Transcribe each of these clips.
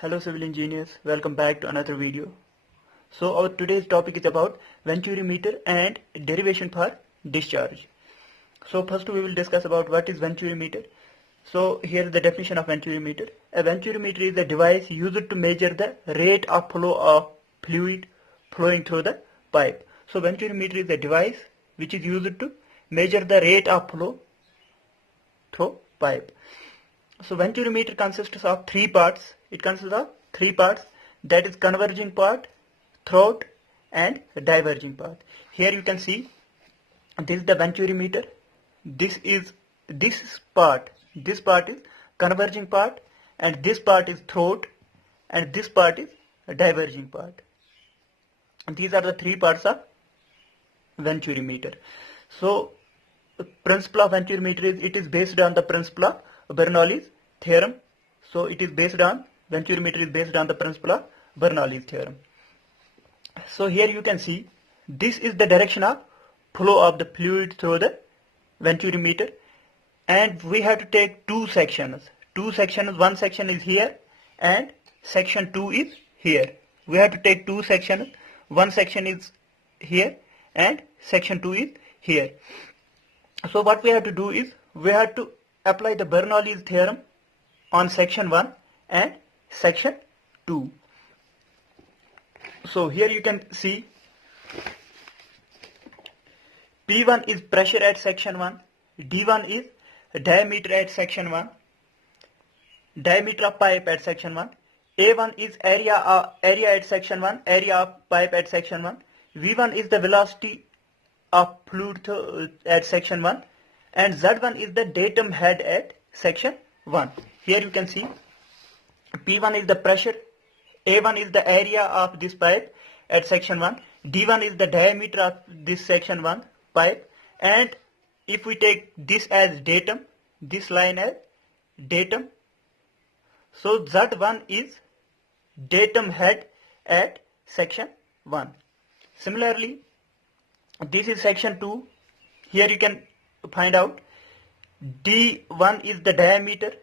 Hello civil engineers, welcome back to another video. So our today's topic is about Venturi meter and derivation for discharge. So first we will discuss about what is Venturi meter. So here is the definition of Venturi meter. A Venturi meter is a device used to measure the rate of flow of fluid flowing through the pipe. So Venturi meter is a device which is used to measure the rate of flow through pipe. So Venturi meter consists of three parts. It consists of three parts, that is converging part, throat and diverging part. Here you can see this is the Venturi meter. This part is converging part, and this part is throat, and this part is diverging part. And these are the three parts of Venturi meter. So the principle of Venturi meter is it is based on the principle of Bernoulli's theorem. So it is based on Venturi meter is based on the principle of Bernoulli's theorem. So here you can see this is the direction of flow of the fluid through the Venturi meter, and we have to take two sections. One section is here and section 2 is here. We have to take two sections. One section is here and section 2 is here. So what we have to do is we have to apply the Bernoulli's theorem on section 1 and section 2. So here you can see P1 is pressure at section 1, D1 is diameter at section 1, diameter of pipe at section 1, A1 is area at section 1, area of pipe at section 1, V1 is the velocity of fluid at section 1, and Z1 is the datum head at section 1. Here you can see P1 is the pressure, A1 is the area of this pipe at section 1, D1 is the diameter of this section 1 pipe, and if we take this as datum, this line as datum, so Z1 is datum head at section 1. Similarly, this is section 2. Here you can find out D1 is the diameter,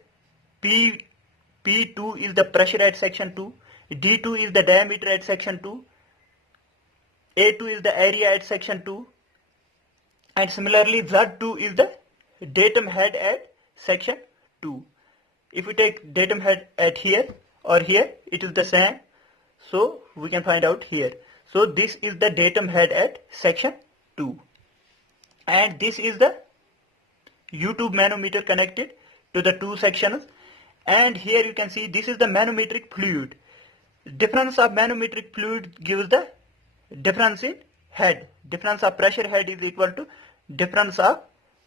P2 is the pressure at section 2, D2 is the diameter at section 2, A2 is the area at section 2, and similarly Z2 is the datum head at section 2. If we take datum head at here or here, it is the same, so we can find out here. So this is the datum head at section 2, and this is the U-tube manometer connected to the two sections, and here you can see this is the manometric fluid. Difference of manometric fluid gives the difference in head. Difference of pressure head is equal to difference of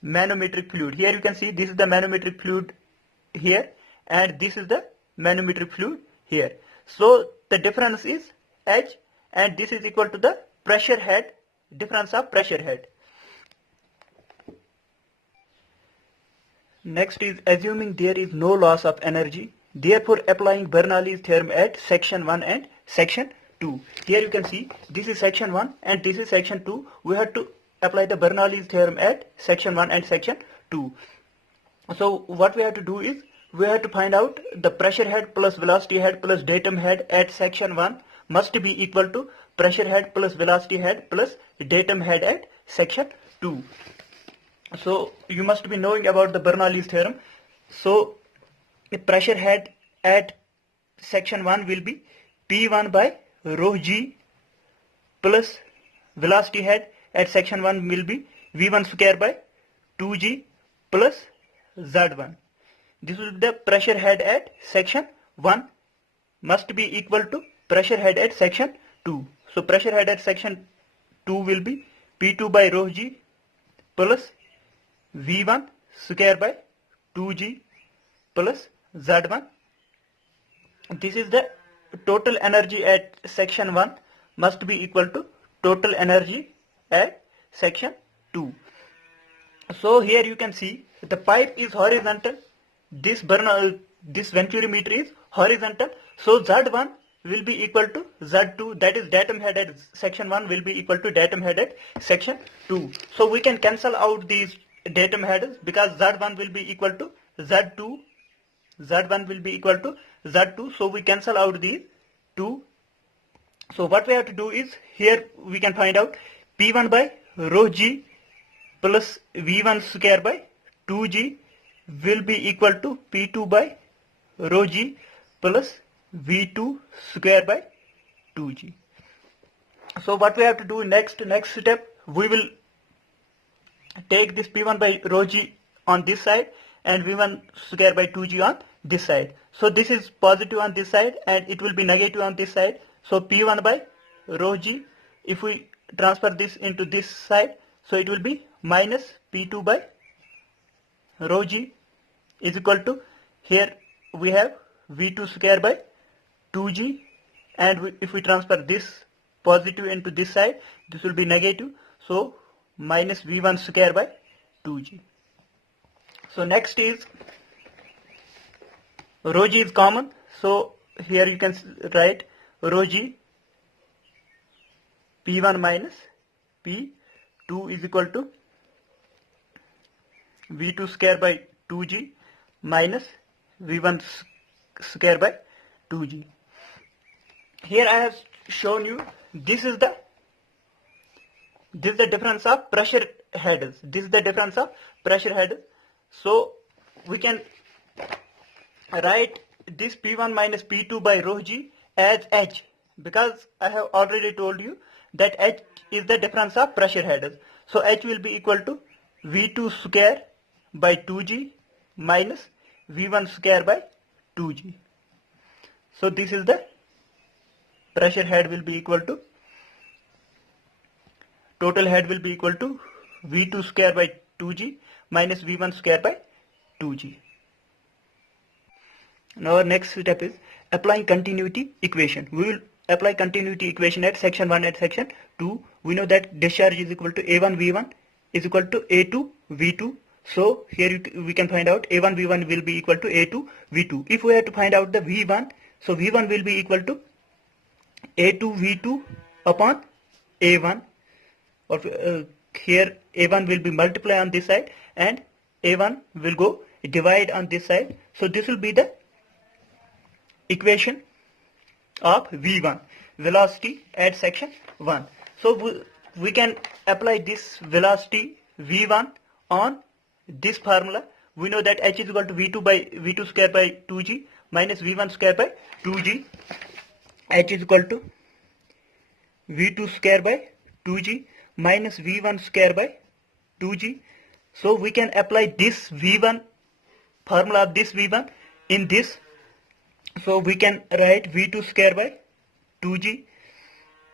manometric fluid. Here you can see this is the manometric fluid here, and this is the manometric fluid here. So the difference is H, and this is equal to the pressure head, difference of pressure head. Next is assuming there is no loss of energy, therefore applying Bernoulli's theorem at section 1 and section 2. Here you can see this is section 1 and this is section 2. We have to apply the Bernoulli's theorem at section 1 and section 2. So what we have to do is we have to find out the pressure head plus velocity head plus datum head at section 1 must be equal to pressure head plus velocity head plus datum head at section 2. So you must be knowing about the Bernoulli's theorem. So the pressure head at section 1 will be P1 by rho g plus velocity head at section 1 will be V1 square by 2g plus Z1. This will be the pressure head at section 1 must be equal to pressure head at section 2. So pressure head at section 2 will be P2 by rho g plus V1 square by 2g plus Z1. This is the total energy at section 1 must be equal to total energy at section 2. So here you can see the pipe is horizontal, this Venturi meter is horizontal, so Z1 will be equal to Z2, that is datum head at section 1 will be equal to datum head at section 2. So we can cancel out these datum headers because Z1 will be equal to Z2, Z1 will be equal to Z2. So we cancel out these 2. So what we have to do is, here we can find out P1 by rho G plus V1 square by 2G will be equal to P2 by rho G plus V2 square by 2G. So what we have to do next step, we will take this P1 by rho G on this side and V1 square by 2G on this side. So this is positive on this side and it will be negative on this side. So P1 by rho G, if we transfer this into this side, so it will be minus P2 by rho G is equal to, here we have V2 square by 2G, and if we transfer this positive into this side, this will be negative, so minus V1 square by 2G. So next is rho G is common, so here you can write rho G P1 minus P2 is equal to V2 square by 2G minus V1 square by 2G. Here I have shown you, this is the difference of pressure heads. This is the difference of pressure heads. So we can write this P1 minus P2 by rho G as H, because I have already told you that H is the difference of pressure heads. So H will be equal to V2 square by 2G minus V1 square by 2G. So this is the pressure head will be equal to, total head will be equal to V2 square by 2G minus V1 square by 2G. Now our next step is applying continuity equation. We will apply continuity equation at section 1 and section 2. We know that discharge is equal to A1 V1 is equal to A2 V2. So here we can find out A1 V1 will be equal to A2 V2. If we have to find out the V1, so V1 will be equal to A2 V2 upon A1, or here A1 will be multiply on this side and A1 will go divide on this side. So this will be the equation of V1, velocity at section 1. So we can apply this velocity V1 on this formula. We know that H is equal to V2 square by 2G minus V1 square by 2G. H is equal to V2 square by 2G minus V1 square by 2G. So we can apply this V1 formula of this V1 in this. So we can write V2 square by 2G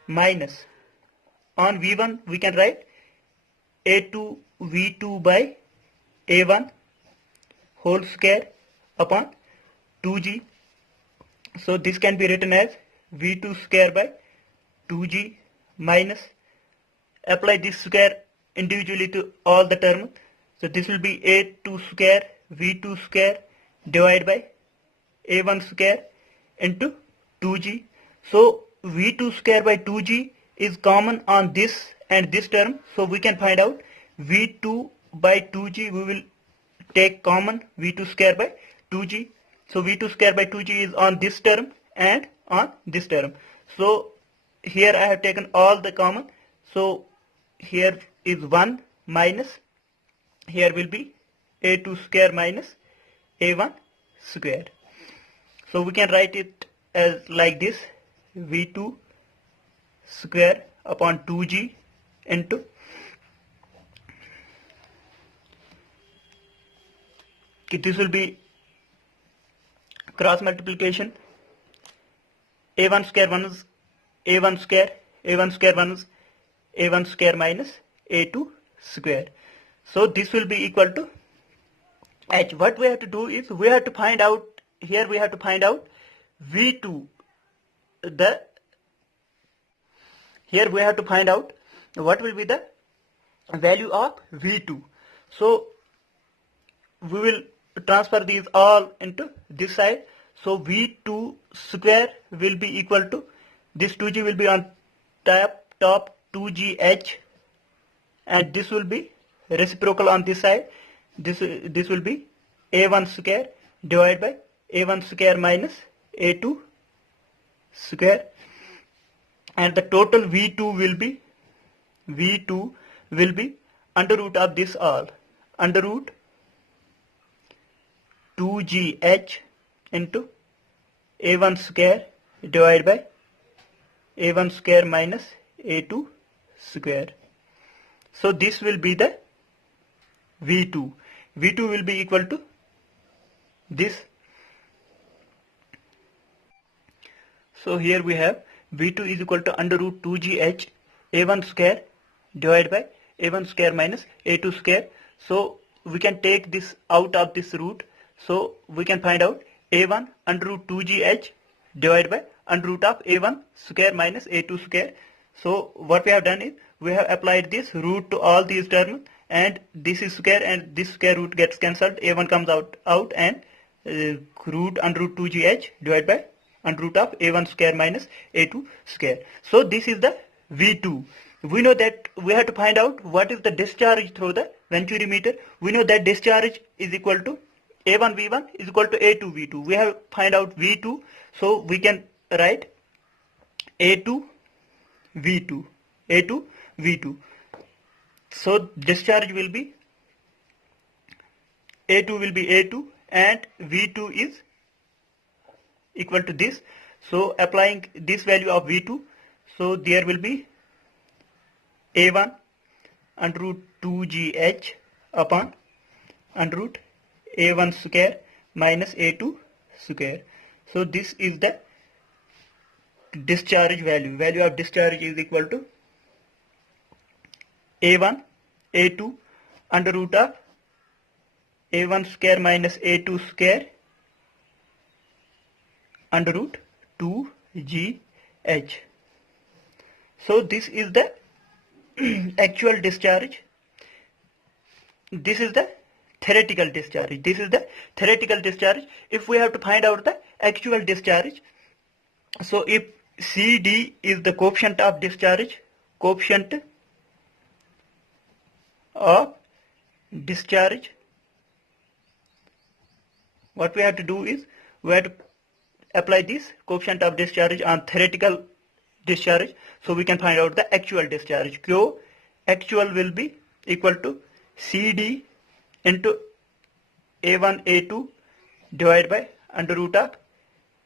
minus, on V1 we can write A2 V2 by A1 whole square upon 2G. So this can be written as V2 square by 2G minus, apply this square individually to all the terms. So this will be A2 square V2 square divided by A1 square into 2G. So V2 square by 2G is common on this and this term. So we can find out V2 by 2G, we will take common V2 square by 2G. So V2 square by 2G is on this term and on this term. So here I have taken all the common. So here is 1 minus, here will be A2 square minus A1 square. So we can write it as like this, V2 square upon 2G into this will be cross multiplication, A1 square 1 is A1 square, A1 square 1 is A1 square minus A2 square. So this will be equal to H. What we have to do is, we have to find out, here we have to find out V2, here we have to find out what will be the value of V2. So we will transfer these all into this side. So V2 square will be equal to, this 2G will be on top 2GH, and this will be reciprocal on this side. This will be A1 square divided by A1 square minus A2 square, and the total V2 will be under root of this all, under root 2gh into A1 square divided by A1 square minus A2 square. So this will be the V2. V2 will be equal to this. So here we have V2 is equal to under root 2gh A1 square divided by A1 square minus A2 square. So we can take this out of this root. So we can find out A1 under root 2gh divided by under root of A1 square minus A2 square. So what we have done is we have applied this root to all these terms, and this is square and this square root gets cancelled. A1 comes out and root under root 2gh divided by under root of A1 square minus A2 square. So this is the V2. We know that we have to find out what is the discharge through the Venturi meter. We know that discharge is equal to A1 V1 is equal to A2 V2. We have find out V2, so we can write A2 V2, A2 V2. So discharge will be A2 will be A2 and V2 is equal to this. So applying this value of V2, so there will be A1 under root 2gh upon under root A1 square minus A2 square. So this is the discharge value. Value of discharge is equal to A1 A2 under root of A1 square minus A2 square under root 2gh. So this is the actual discharge. This is the theoretical discharge. This is the theoretical discharge. If we have to find out the actual discharge, so if CD is the coefficient of discharge, what we have to do is we have to apply this coefficient of discharge on theoretical discharge, so we can find out the actual discharge. Q actual will be equal to CD into A1 A2 divided by under root of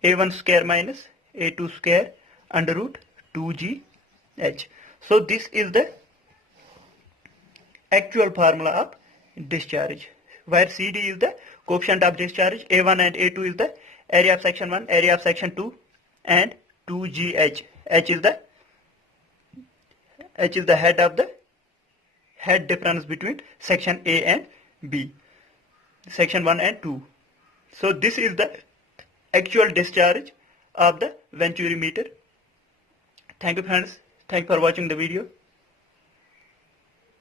A1 square minus A2 square under root 2gh. So this is the actual formula of discharge, where CD is the coefficient of discharge, A1 and A2 is the area of section 1, area of section 2, and 2gh. H is the head of the head difference between section A and B, section 1 and 2. So this is the actual discharge of the Venturi meter. Thank you friends. Thank you for watching the video.